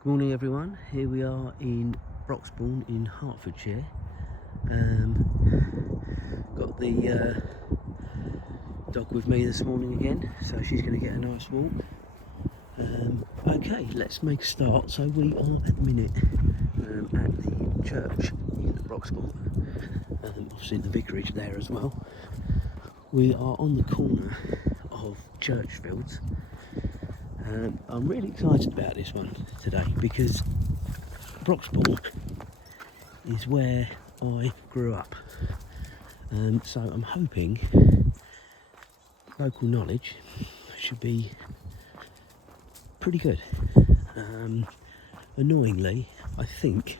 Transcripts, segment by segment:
Good morning everyone, here we are in Broxbourne in Hertfordshire. Got the dog with me this morning again, so she's going to get a nice walk. Okay, let's make a start. So we are at the minute at the church in Broxbourne, obviously the vicarage there as well. We are on the corner of Churchfields. I'm really excited about this one today because Broxbourne is where I grew up, so I'm hoping local knowledge should be pretty good. Annoyingly, I think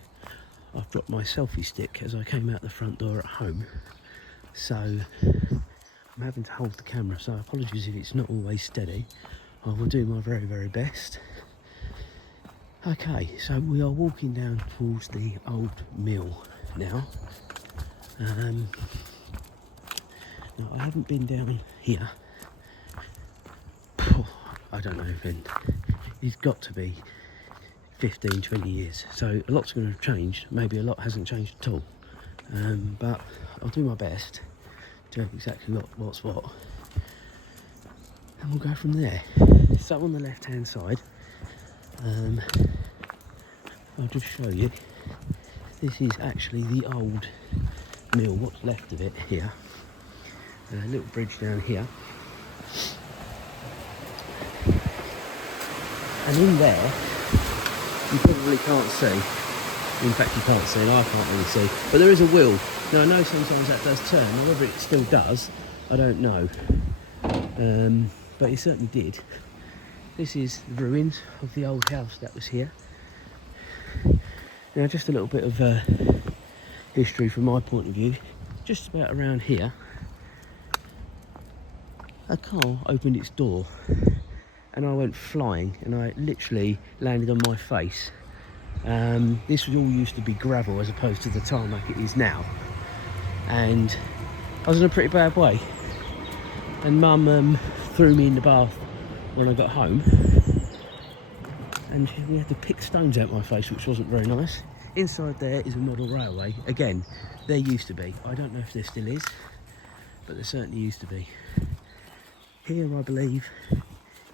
I've dropped my selfie stick as I came out the front door at home, so I'm having to hold the camera, so apologies if it's not always steady. I will do my very, very best. Okay, so we are walking down towards the old mill now. Now I haven't been down here. I don't know, and it's got to be 15, 20 years. So a lot's going to have changed. Maybe a lot hasn't changed at all. But I'll do my best to know exactly what's what. And we'll go from there. So on the left hand side, I'll just show you. This is actually the old mill, what's left of it here. A little bridge down here. And in there, you probably can't see. In fact, you can't see, and I can't really see. But there is a wheel. Now, I know sometimes that does turn. Whether it still does, I don't know. But it certainly did. This is the ruins of the old house that was here. Now, just a little bit of history from my point of view. Just about around here, a car opened its door and I went flying and I literally landed on my face. This was all used to be gravel as opposed to the tarmac it is now, and I was in a pretty bad way, and Mum threw me in the bath when I got home, and we had to pick stones out my face, which wasn't very nice. Inside there is a model railway. Again, there used to be. I don't know if there still is, but there certainly used to be. Here, I believe,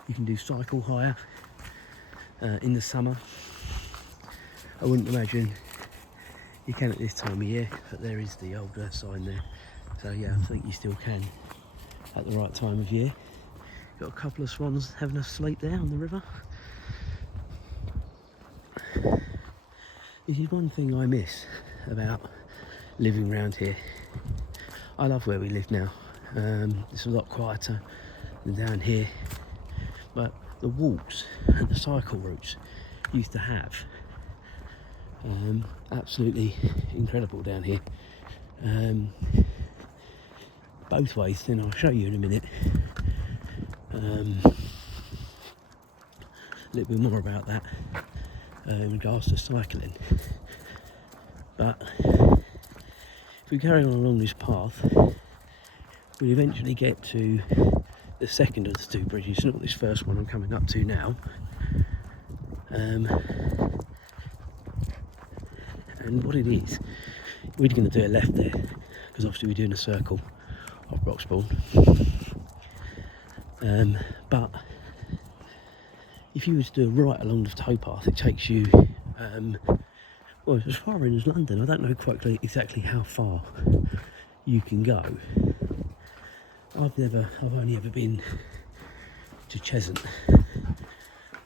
you can do cycle hire in the summer. I wouldn't imagine you can at this time of year, but there is the old sign there. So yeah, I think you still can at the right time of year. Got a couple of swans having a sleep there on the river. This is one thing I miss about living around here. I love where we live now. It's a lot quieter than down here, but the walks and the cycle routes used to have absolutely incredible down here. Both ways, then I'll show you in a minute. A little bit more about that in regards to cycling. But if we carry on along this path, we'll eventually get to the second of the two bridges, not this first one I'm coming up to now. And what it is, we're going to do a left there, because obviously we're doing a circle of Broxbourne. But if you were to do a right along the towpath, it takes you well, as far in as London. I don't know quite exactly how far you can go. I've only ever been to Cheshunt,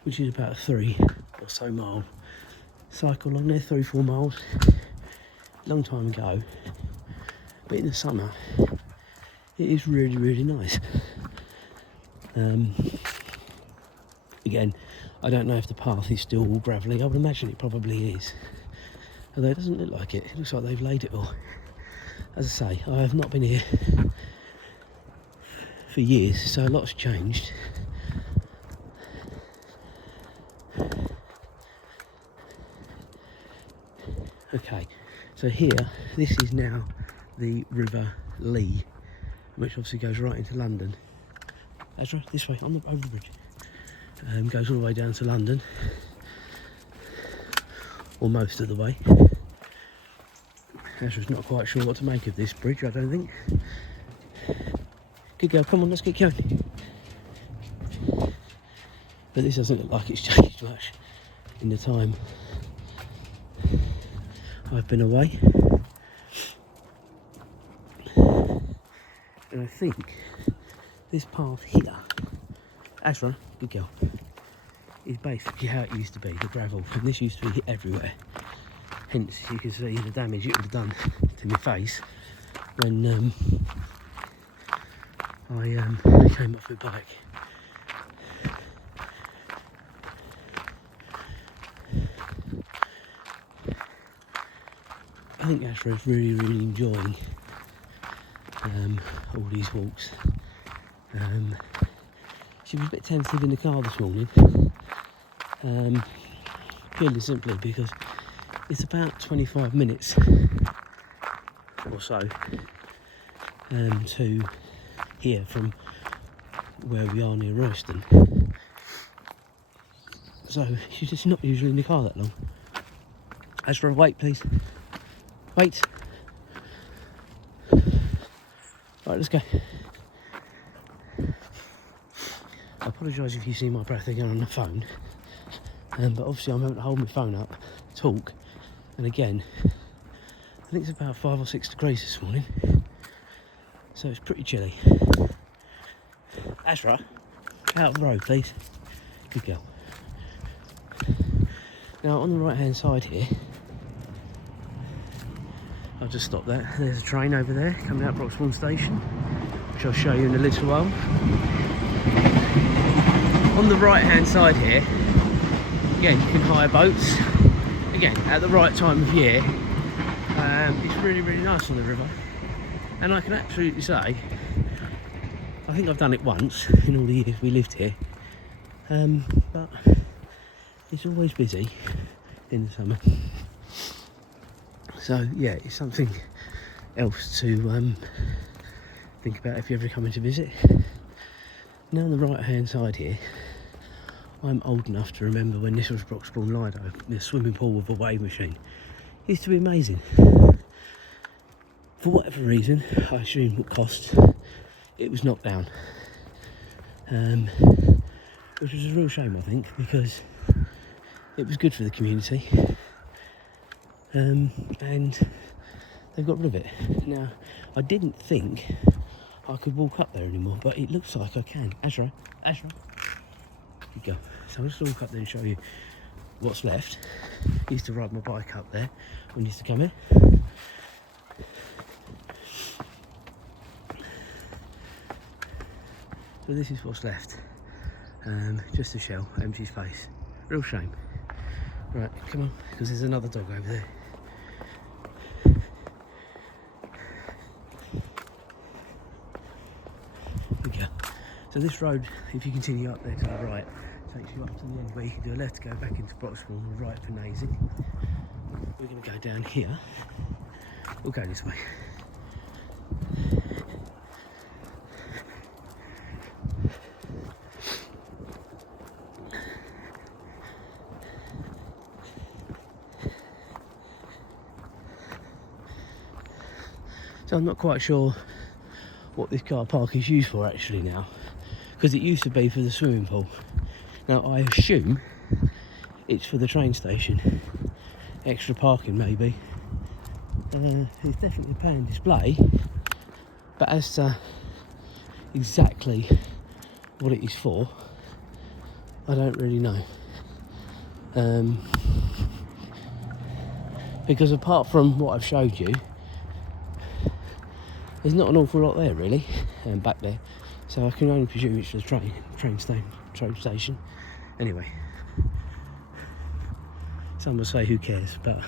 which is about a 3 or so mile cycle along there, 3-4 miles. Long time ago, but in the summer it is really, really nice. Again, I don't know if the path is still all gravelly. I would imagine it probably is, although it doesn't look like it. It looks like they've laid it all. As I say, I have not been here for years, so a lot's changed. Okay, so here, this is now the River Lee, which obviously goes right into London. That's right, this way, over the bridge. Goes all the way down to London. or most of the way. Ashra's not quite sure what to make of this bridge, I don't think. Good girl, come on, let's get going. But this doesn't look like it's changed much in the time I've been away. And I think this path here, Ashra, good girl, is basically how it used to be, the gravel. And this used to be everywhere. Hence, you can see the damage it would have done to my face when I came off my bike. I think Ashra is really enjoying all these walks. She was a bit tentative in the car this morning, purely simply because it's about 25 minutes or so to here from where we are near Royston. So she's just not usually in the car that long. Ashra, wait please. Wait. Right, let's go. I apologise if you see my breath again on the phone, but obviously I'm having to hold my phone up, talk, and again, I think it's about 5 or 6 degrees this morning, so it's pretty chilly. Ashra, out of the road please. Good girl. Now on the right hand side here, I'll just stop there. There's a train over there coming out Broxbourne station, which I'll show you in a little while. On the right hand side here, again you can hire boats. Again, at the right time of year, it's really nice on the river. And I can absolutely say, I think I've done it once in all the years we lived here. But it's always busy in the summer. So yeah, it's something else to think about if you're ever coming to visit. Now on the right hand side here, I'm old enough to remember when this was Broxbourne Lido, the swimming pool with a wave machine. It used to be amazing. For whatever reason, I assume it cost, it was knocked down. Which was a real shame, I think, because it was good for the community. And they've got rid of it. Now, I didn't think I could walk up there anymore, but it looks like I can. Ashra. Good girl. So I'll just walk up there and show you what's left. I used to ride my bike up there when I used to come here. So this is what's left. Just a shell, empty space. Real shame. Right, come on, because there's another dog over there. So this road, if you continue up there to the right, takes you up to the end where you can do a left to go back into Broxbourne or right for Nazing. We're going to go down here. We'll go this way. So I'm not quite sure what this car park is used for actually now, because it used to be for the swimming pool. Now I assume it's for the train station, extra parking maybe. It's definitely a paying display, but as to exactly what it is for, I don't really know. Because apart from what I've showed you, there's not an awful lot there really, back there. So I can only presume it's the train station. Anyway, some will say who cares, but a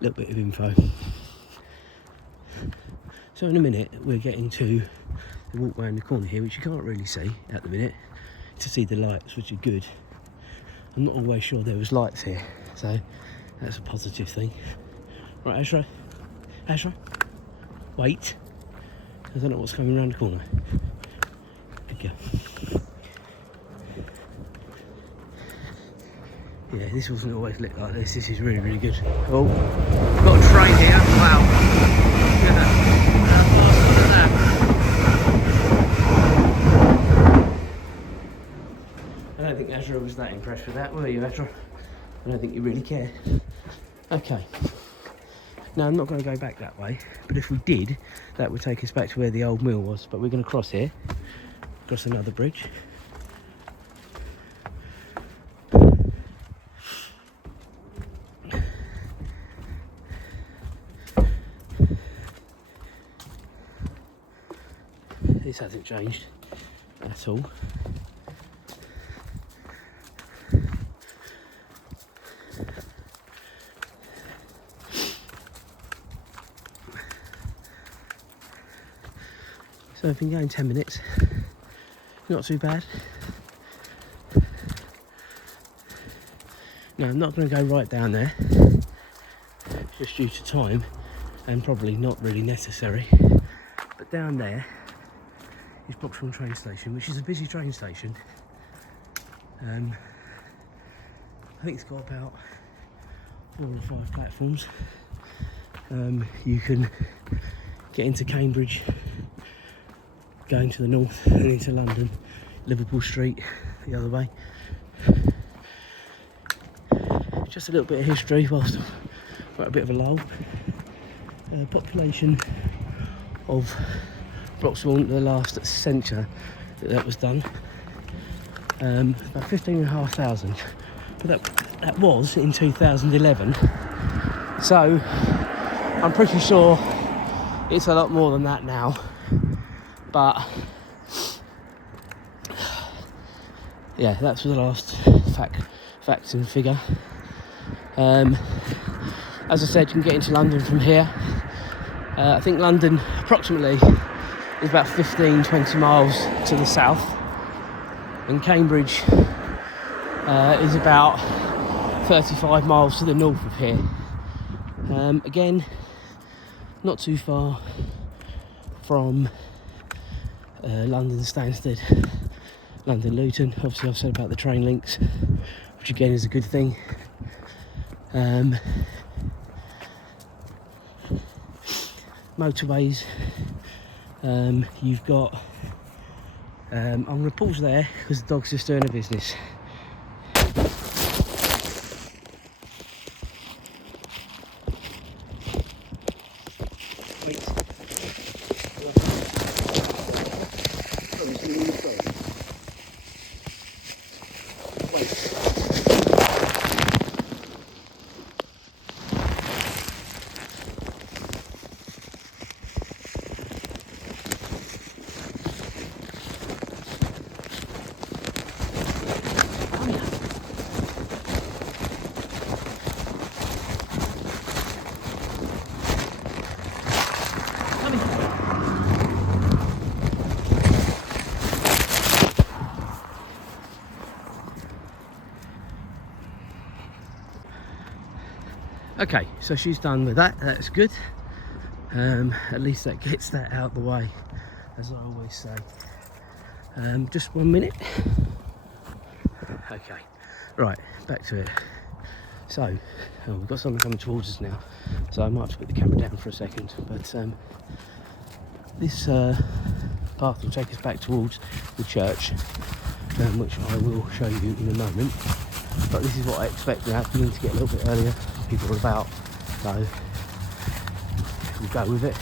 little bit of info. So in a minute we're getting to the walk round the corner here, which you can't really see at the minute, to see the lights, which are good. I'm not always sure there was lights here, so that's a positive thing. Right, Ashra, wait. I don't know what's coming around the corner. Good girl. Yeah, this wasn't always lit like this. This is really, really good. Oh, got a train here. Wow. I don't think Ezra was that impressed with that, were you, Ezra? I don't think you really care. Okay. Now, I'm not going to go back that way, but if we did, that would take us back to where the old mill was. But we're going to cross here, cross another bridge. This hasn't changed at all. So I've been going 10 minutes, not too bad. Now I'm not going to go right down there, just due to time and probably not really necessary. But down there is Broxbourne train station, which is a busy train station. I think it's got about 4 or 5 platforms. You can get into Cambridge, going to the north and into London, Liverpool Street the other way. Just a little bit of history whilst we're at a bit of a lull. Population of Broxbourne the last centre that was done, about 15,500, but that was in 2011, so I'm pretty sure it's a lot more than that now. But yeah, that's the last fact and figure. As I said, you can get into London from here. I think London approximately is about 15-20 miles to the south, and Cambridge is about 35 miles to the north of here. Again, not too far from London Stansted, London Luton. Obviously I've said about the train links, which again is a good thing. Motorways, you've got, I'm going to pause there because the dog's just doing her business. Okay, so she's done with that. That's good. At least that gets that out the way, as I always say. Just 1 minute. Okay, right, back to it. So we've got someone coming towards us now, so I might have to put the camera down for a second. But this path will take us back towards the church, which I will show you in a moment. But this is what I expect now. We need to get a little bit earlier. People are about, so we'll go with it.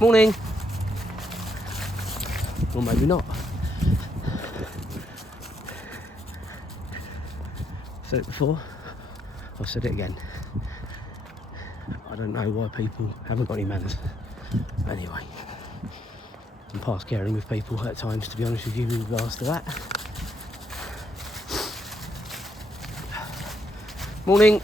Morning! Or maybe not. Said it before, I've said it again. I don't know why people haven't got any manners. Anyway, I'm past caring with people at times, to be honest with you, in regards to that. Morning!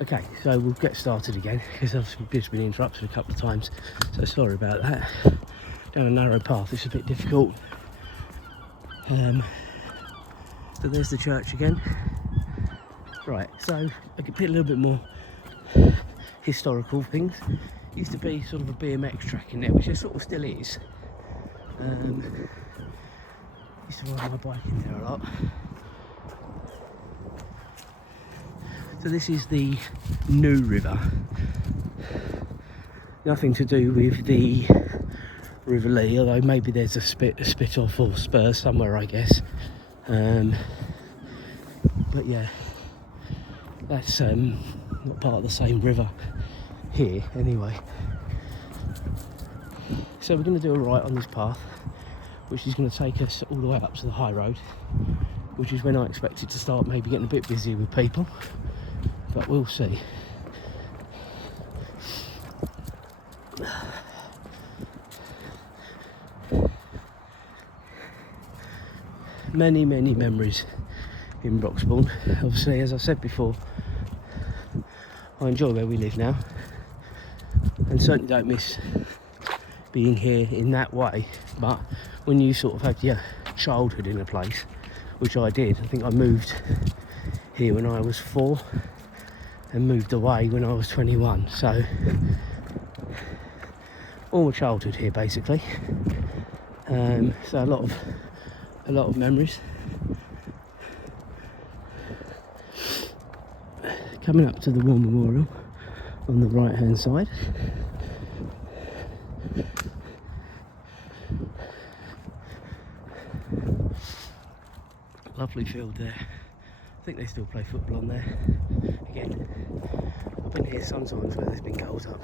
Okay, so we'll get started again because I've just been interrupted a couple of times, so sorry about that. Down a narrow path, it's a bit difficult. But there's the church again. Right, so I could put a little bit more historical things. Used to be sort of a BMX track in there, which there sort of still is. Used to ride my bike in there a lot. So this is the New River. Nothing to do with the River Lee, although maybe there's a spit off or spur somewhere, I guess. But yeah, that's not part of the same river here anyway. So we're going to do a right on this path, which is going to take us all the way up to the high road, which is when I expect it to start maybe getting a bit busier with people, but we'll see. Many memories in Broxbourne. Obviously, as I said before, I enjoy where we live now, and certainly don't miss being here in that way. But when you sort of have your childhood in a place, which I did, I think I moved here when I was 4 and moved away when I was 21, so all my childhood here basically. So a lot of memories. Coming up to the War Memorial on the right hand side. Lovely field there. I think they still play football on there. Again, I've been here sometimes where there's been goals up.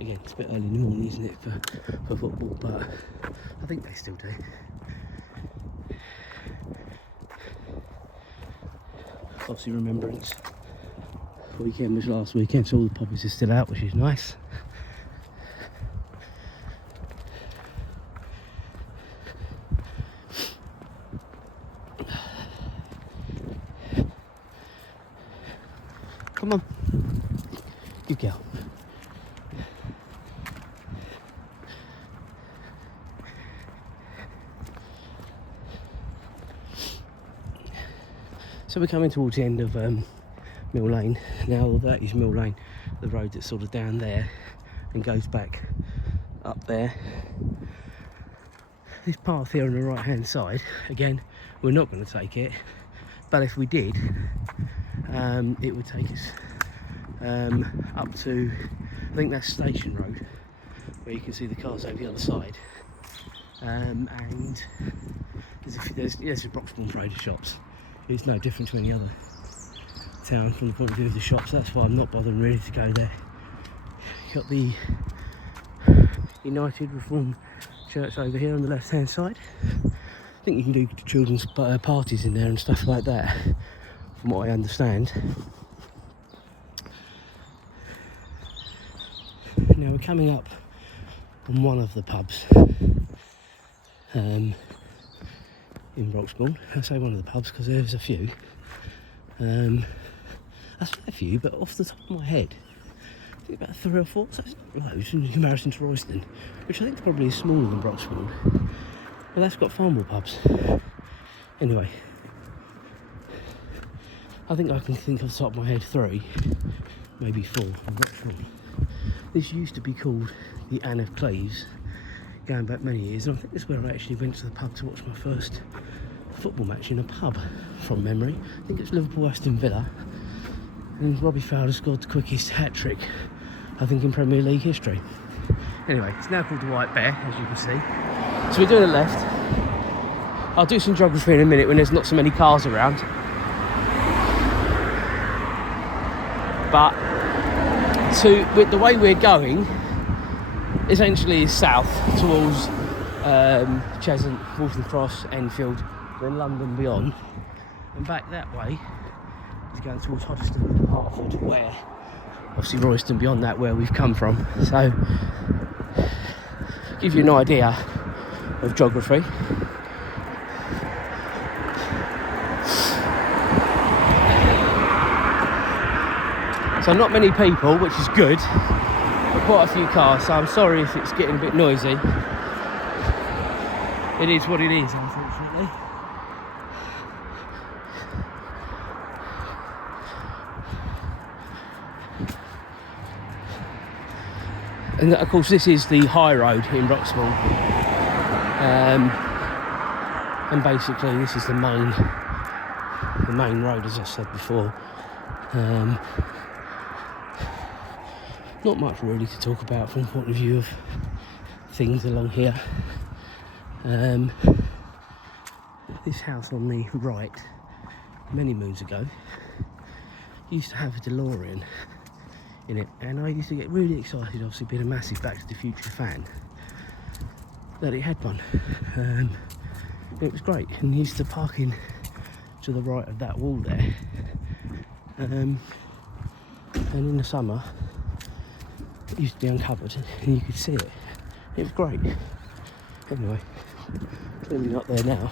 Again, it's a bit early in the morning, isn't it, for football, but I think they still do. Obviously, Remembrance weekend was last weekend, so all the poppies are still out, which is nice. Come on, you go. So we're coming towards the end of Mill Lane. Now that is Mill Lane, the road that's sort of down there and goes back up there. This path here on the right hand side, again, we're not going to take it, but if we did, it would take us up to, I think that's Station Road, where you can see the cars over the other side, and there's the Broxbourne Trader shops. It's no different to any other town from the point of view of the shops. That's why I'm not bothering really to go there. You've got the United Reformed Church over here on the left hand side. I think you can do children's parties in there and stuff like that, from what I understand. Now we're coming up on one of the pubs in Broxbourne. I say one of the pubs because there's a few. That's a few, but off the top of my head, I think about 3 or 4. So that's not loads in comparison to Royston, which I think probably is smaller than Broxbourne. But that's got far more pubs. Anyway, I think I can think off the top of my head 3, maybe 4. I'm not sure. This used to be called the Anne of Cleves, going back many years, and I think this is where I actually went to the pub to watch my first football match in a pub, from memory. I think it's Liverpool-Aston Villa, and Robbie Fowler scored the quickest hat-trick, I think, in Premier League history. Anyway, it's now called the White Bear, as you can see. So we're doing a left. I'll do some geography in a minute when there's not so many cars around. But with the way we're going, essentially is south towards Cheshunt, Waltham Cross, Enfield, then London beyond, and back that way is going towards Hoddesdon, Hertford, where obviously Royston beyond that, where we've come from. So give you an idea of geography. So not many people, which is good, but quite a few cars, so I'm sorry if it's getting a bit noisy. It is what it is, unfortunately. And of course this is the high road in Broxbourne. And basically this is the main road, as I said before. Not much really to talk about from the point of view of things along here. This house on the right, many moons ago, used to have a DeLorean in it, and I used to get really excited, obviously being a massive Back to the Future fan, that it had one. It was great, and he used to park in to the right of that wall there, and in the summer it used to be uncovered and you could see it. It was great. Anyway, clearly not there now.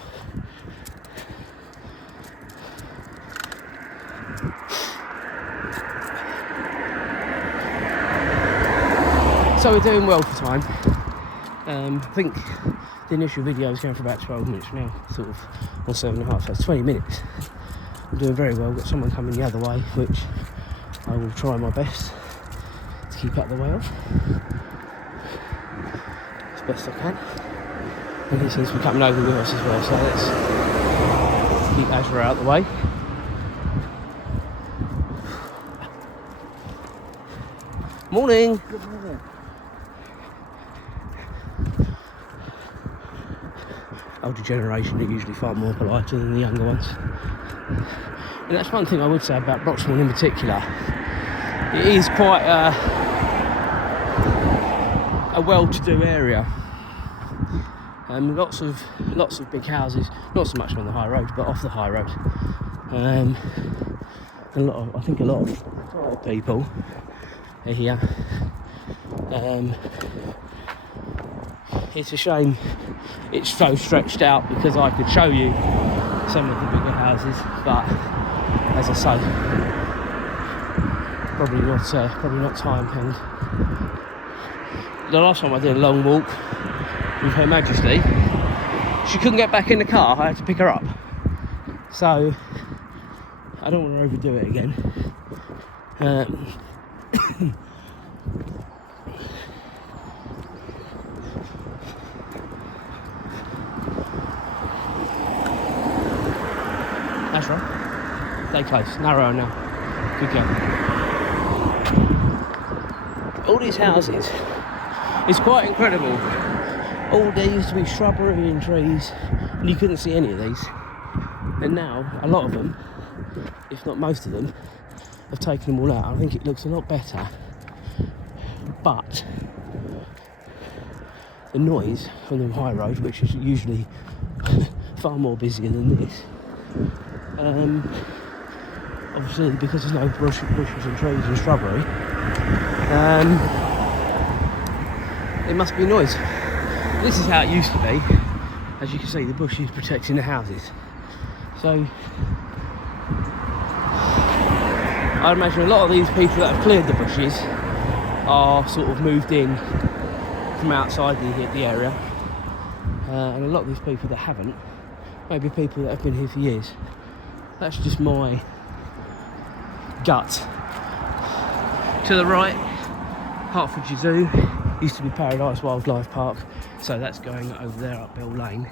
So we're doing well for time. I think the initial video was going for about 12 minutes, now sort of on 7.5, so it's 20 minutes. I'm doing very well. Got someone coming the other way, which I will try my best to keep out the way of as best I can. And he seems to be coming over with us as well, so let's keep Azra out of the way. Morning! Good morning. Older generation are usually far more politer than the younger ones. And that's one thing I would say about Broxbourne in particular. It is quite a well-to-do area. Lots of big houses, not so much on the high road, but off the high road. I think a lot of people are here. It's a shame it's so stretched out, because I could show you some of the bigger houses, but as I say, probably not time. And the last time I did a long walk with Her Majesty, she couldn't get back in the car. I had to pick her up, so I don't want to overdo it again. That's right. Stay close. Narrow now. Good girl. All these houses, it's quite incredible. All there used to be shrubbery and trees, and you couldn't see any of these. And now, a lot of them, if not most of them, have taken them all out. I think it looks a lot better. But the noise from the high road, which is usually far more busier than this, obviously because there's no bushes and trees and shrubbery, it must be noise. This is how it used to be. As you can see, the bush is protecting the houses, so I imagine a lot of these people that have cleared the bushes are sort of moved in from outside the area, and a lot of these people that haven't, maybe people that have been here for years. That's just my gut. To the right, Hertfordshire Zoo, used to be Paradise Wildlife Park, so that's going over there up Bell Lane.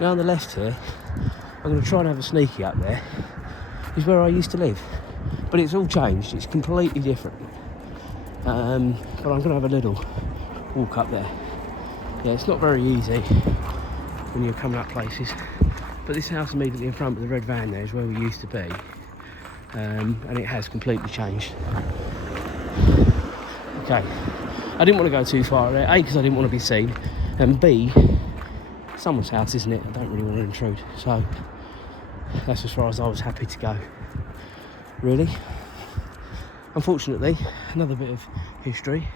Now on the left here, I'm going to try and have a sneaky up there, is where I used to live, but it's all changed, it's completely different. But I'm going to have a little walk up there. Yeah, it's not very easy when you're coming up places, but this house immediately in front with the red van there is where we used to be, and it has completely changed. Okay, I didn't want to go too far there, A, because I didn't want to be seen, and B, someone's house, isn't it? I don't really want to intrude, so that's as far as I was happy to go, really. Unfortunately, another bit of history.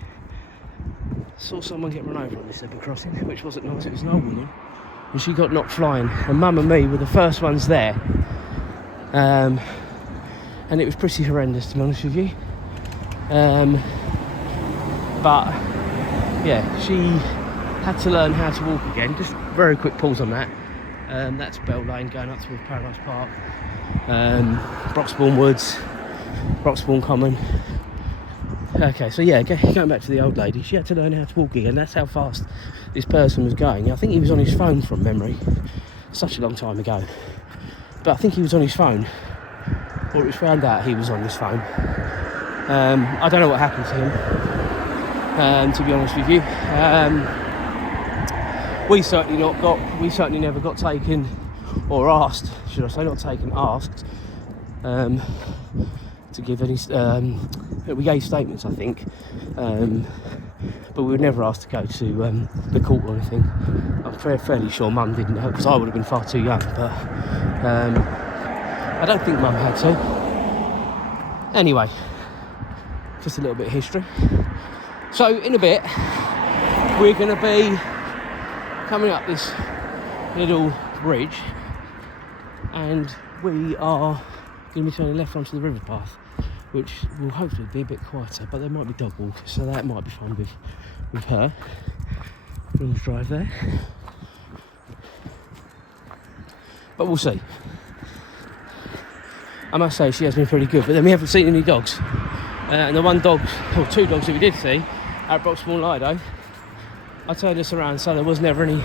Saw someone get run over on this zebra crossing, which wasn't nice. It was an old woman, and she got knocked flying, and Mum and me were the first ones there, and it was pretty horrendous, to be honest with you. But yeah, she had to learn how to walk again. Just very quick pause on that. That's Bell Lane going up towards Paradise Park, Broxbourne Woods, Broxbourne Common, Okay, so yeah, going back to the old lady, she had to learn how to walk again. That's how fast this person was going. I think he was on his phone from memory, such a long time ago. But I think he was on his phone, or it was found out he was on his phone. I don't know what happened to him, to be honest with you. We certainly never got taken or asked, should I say, not taken, asked, to give any, we gave statements, I think, but we were never asked to go to the court or anything. I'm fairly sure Mum didn't know, because I would have been far too young, but I don't think Mum had to. Anyway, just a little bit of history. So in a bit, we're going to be coming up this little bridge, and we are going to be turning left onto the river path, which will hopefully be a bit quieter, but there might be dog walkers, so that might be fun with her. We'll drive there, but we'll see. I must say she has been pretty good, but then we haven't seen any dogs, and the one dog, or two dogs that we did see at Broxbourne Lido, I turned us around, so there was never any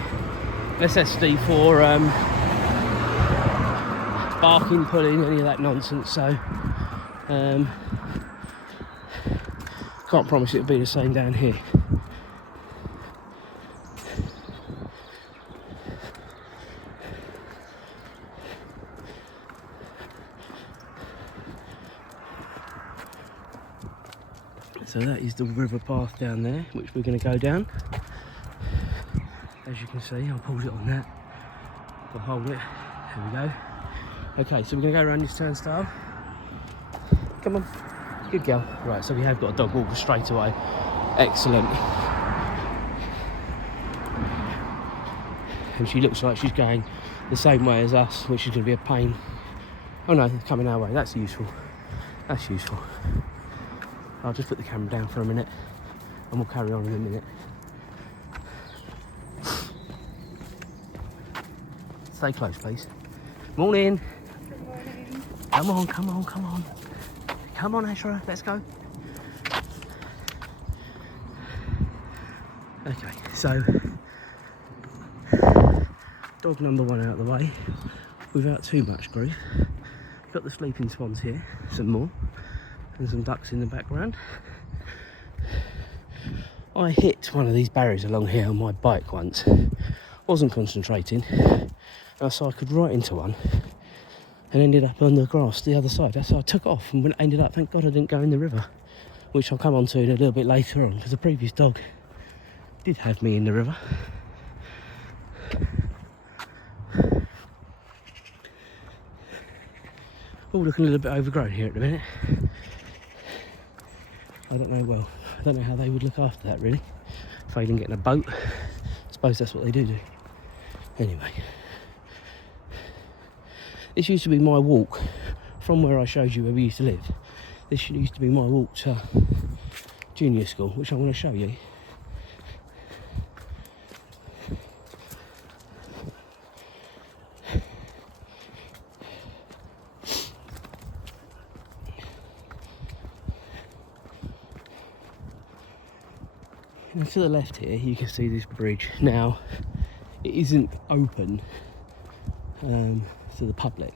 necessity for barking, pulling, any of that nonsense, so can't promise it'll be the same down here. So that is the river path down there, which we're going to go down. As you can see, I'll pause it on that. I'll hold it. There we go. Okay, so we're going to go around this turnstile. Come on. Good girl. Right, so we have got a dog walker straight away. Excellent. And she looks like she's going the same way as us, which is going to be a pain. Oh no, they're coming our way. That's useful. That's useful. I'll just put the camera down for a minute and we'll carry on in a minute. Stay close, please. Morning. Good morning. Come on, come on, come on. Come on, Ashra, let's go. Okay, so dog number one out of the way without too much grief. Got the sleeping swans here, some more, and some ducks in the background. I hit one of these barriers along here on my bike once. Wasn't concentrating, and I cycled right into one and ended up on the grass the other side. That's how I took off, and when it ended up, thank God I didn't go in the river, which I'll come on to in a little bit later on, because the previous dog did have me in the river. All looking a little bit overgrown here at the minute. I don't know how they would look after that, really. Failing getting a boat. I suppose that's what they do. Anyway. This used to be my walk from where I showed you where we used to live. This used to be my walk to junior school, which I'm going to show you. And to the left here, you can see this bridge. Now, it isn't open to the public,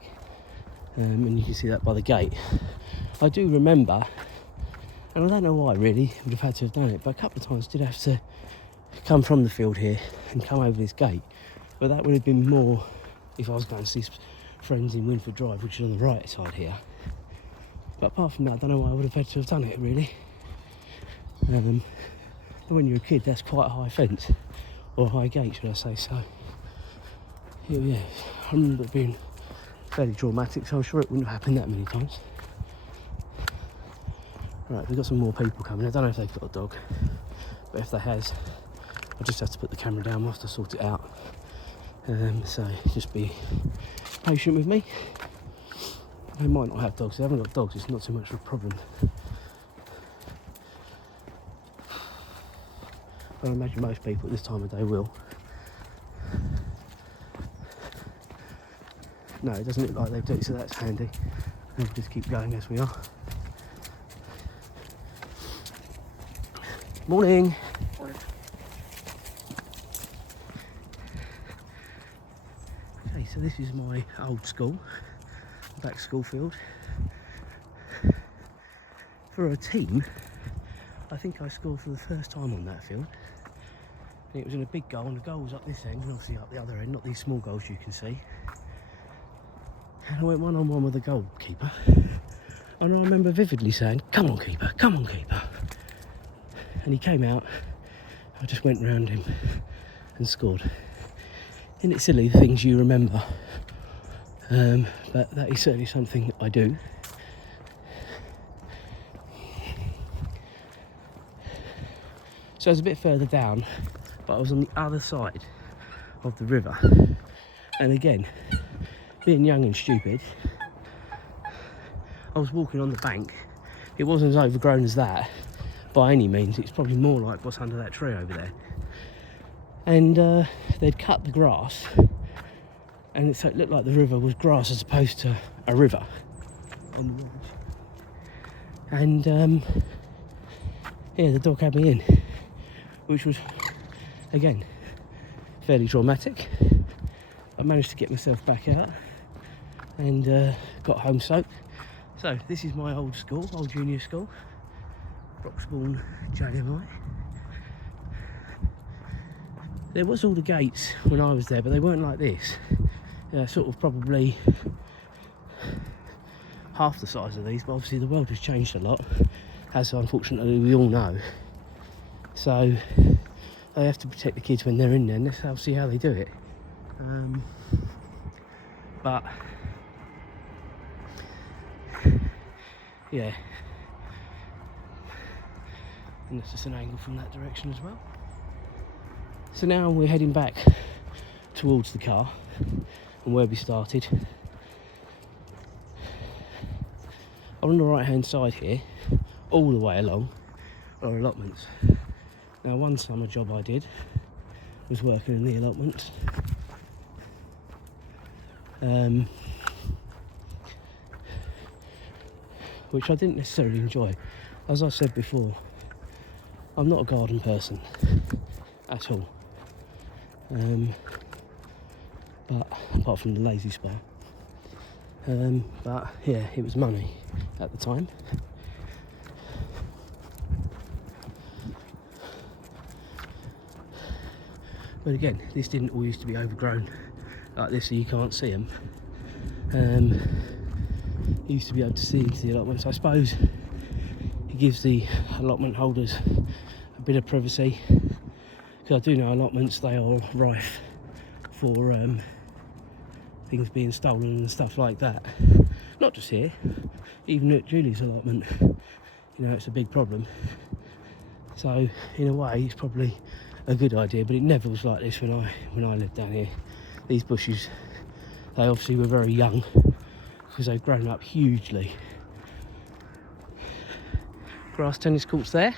and you can see that by the gate. I do remember, and I don't know why really, would have had to have done it, but a couple of times did have to come from the field here and come over this gate. But that would have been more if I was going to see friends in Winford Drive, which is on the right side here. But apart from that, I don't know why I would have had to have done it really. When you're a kid, that's quite a high fence, or a high gate, should I say. So yeah, I remember it being fairly traumatic, so I'm sure it wouldn't have happened that many times. Right, we've got some more people coming. I don't know if they've got a dog, but if they has, I'll just have to put the camera down whilst I sort it out. So just be patient with me. They might not have dogs. They haven't got dogs, it's not too much of a problem. But I imagine most people at this time of day will. No, it doesn't look like they do, so that's handy. We'll just keep going as we are. Morning. Okay, so this is my old school, back school field. For a team, I think I scored for the first time on that field. And it was in a big goal, and the goal was up this end and obviously up the other end, not these small goals you can see. And I went one-on-one with the goalkeeper. And I remember vividly saying, come on keeper, come on keeper. And he came out, I just went round him and scored. Isn't it silly, the things you remember? But that is certainly something I do. So I was a bit further down, but I was on the other side of the river. And again, being young and stupid, I was walking on the bank. It wasn't as overgrown as that by any means. It's probably more like what's under that tree over there. And they'd cut the grass, and so it looked like the river was grass as opposed to a river on the edge. And yeah, the dog had me in, which was, again, fairly traumatic. I managed to get myself back out and got home soaked. So this is my old school, old junior school, Broxbourne JMI. There was all the gates when I was there, but they weren't like this. Sort of probably half the size of these, but obviously the world has changed a lot, as unfortunately we all know. So they have to protect the kids when they're in there, and let's see how they do it. But yeah, and that's just an angle from that direction as well. So now we're heading back towards the car and where we started. On the right hand side here, all the way along, are allotments. Now one summer job I did was working in the allotments. Which I didn't necessarily enjoy. As I said before, I'm not a garden person at all. But apart from the lazy spell. But yeah, it was money at the time. But again, this didn't all used to be overgrown like this, so you can't see them. You used to be able to see into the allotments. I suppose it gives the allotment holders a bit of privacy, because I do know allotments, they are rife for things being stolen and stuff like that. Not just here, even at Julie's allotment, you know, it's a big problem. So in a way it's probably a good idea, but it never was like this when I lived down here. These bushes, they obviously were very young because they've grown up hugely. Grass tennis courts there,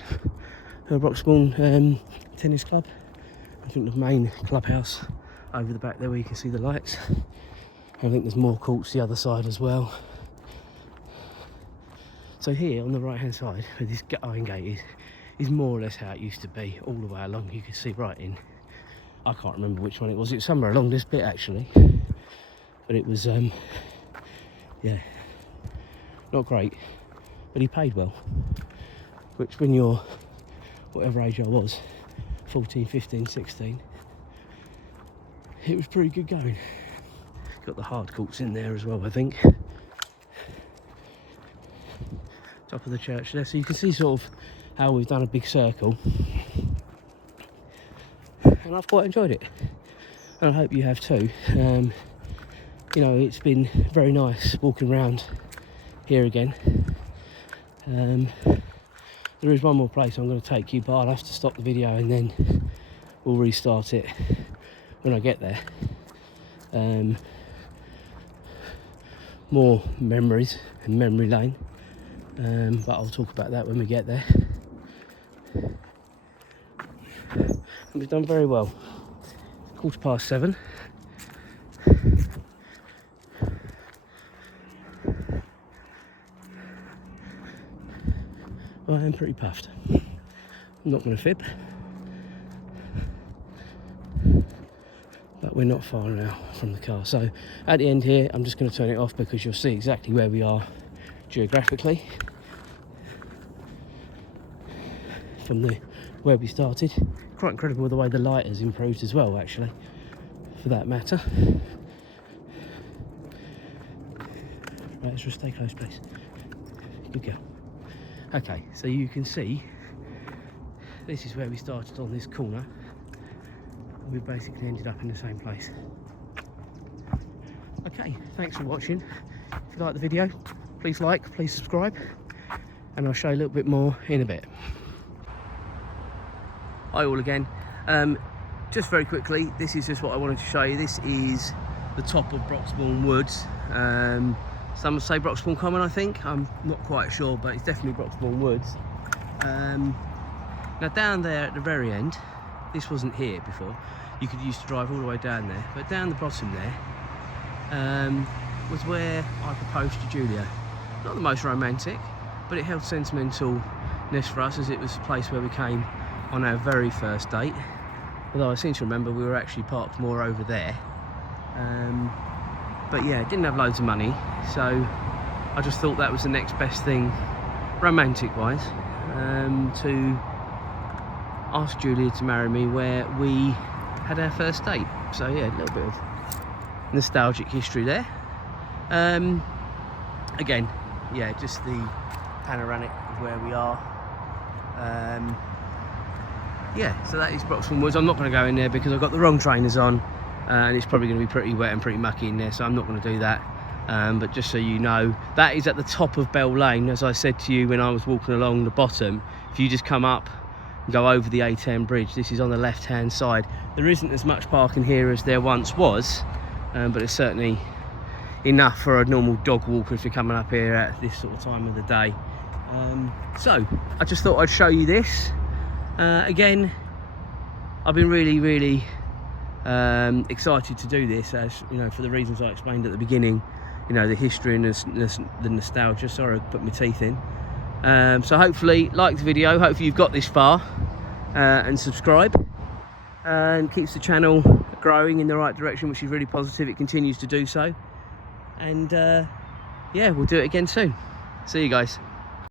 Broxbourne tennis club. I think the main clubhouse over the back there where you can see the lights. I think there's more courts the other side as well. So here on the right hand side where this iron gate is more or less how it used to be all the way along. You can see right in, I can't remember which one it was. It was somewhere along this bit actually, but it was yeah, not great, but he paid well, which when you're whatever age I was, 14, 15, 16, it was pretty good going. Got the hard courts in there as well, I think. Top of the church there, so you can see sort of how we've done a big circle, and I've quite enjoyed it, and I hope you have too. You know, it's been very nice walking around here again. There is one more place I'm going to take you, but I'll have to stop the video and then we'll restart it when I get there. More memories and memory lane, but I'll talk about that when we get there. And we've done very well. 7:15. I am pretty puffed. I'm not going to fib. But we're not far now from the car. So at the end here, I'm just going to turn it off because you'll see exactly where we are geographically from where we started. Quite incredible the way the light has improved as well, actually, for that matter. Right, let's just stay close, please. Good girl. Okay, so you can see this is where we started on this corner. We've basically ended up in the same place. Okay, thanks for watching. If you like the video, please like, please subscribe, and I'll show you a little bit more in a bit. Hi all again. Just very quickly, this is just what I wanted to show you. This is the top of Broxbourne Woods. Some would say Broxbourne Common, I think. I'm not quite sure, but it's definitely Broxbourne Woods. Now down there at the very end, this wasn't here before. You could used to drive all the way down there, but down the bottom there was where I proposed to Julia. Not the most romantic, but it held sentimentalness for us, as it was the place where we came on our very first date. Although I seem to remember we were actually parked more over there. But yeah, didn't have loads of money, so I just thought that was the next best thing, romantic wise, to ask Julia to marry me where we had our first date. So yeah, a little bit of nostalgic history there. Again, yeah, just the panoramic of where we are. Yeah, so that is Broxbourne Woods. I'm not going to go in there because I've got the wrong trainers on, and it's probably going to be pretty wet and pretty mucky in there, so I'm not going to do that. But just so you know, that is at the top of Bell Lane. As I said to you when I was walking along the bottom, if you just come up and go over the A10 bridge, this is on the left hand side. There isn't as much parking here as there once was, but it's certainly enough for a normal dog walker if you're coming up here at this sort of time of the day. So I just thought I'd show you this. Again, I've been really excited to do this, as you know, for the reasons I explained at the beginning. You know, the history and the nostalgia. Sorry, I put my teeth in. So hopefully, like the video. Hopefully you've got this far, and subscribe, and keeps the channel growing in the right direction, which is really positive. It continues to do so, and yeah, we'll do it again soon. See you guys.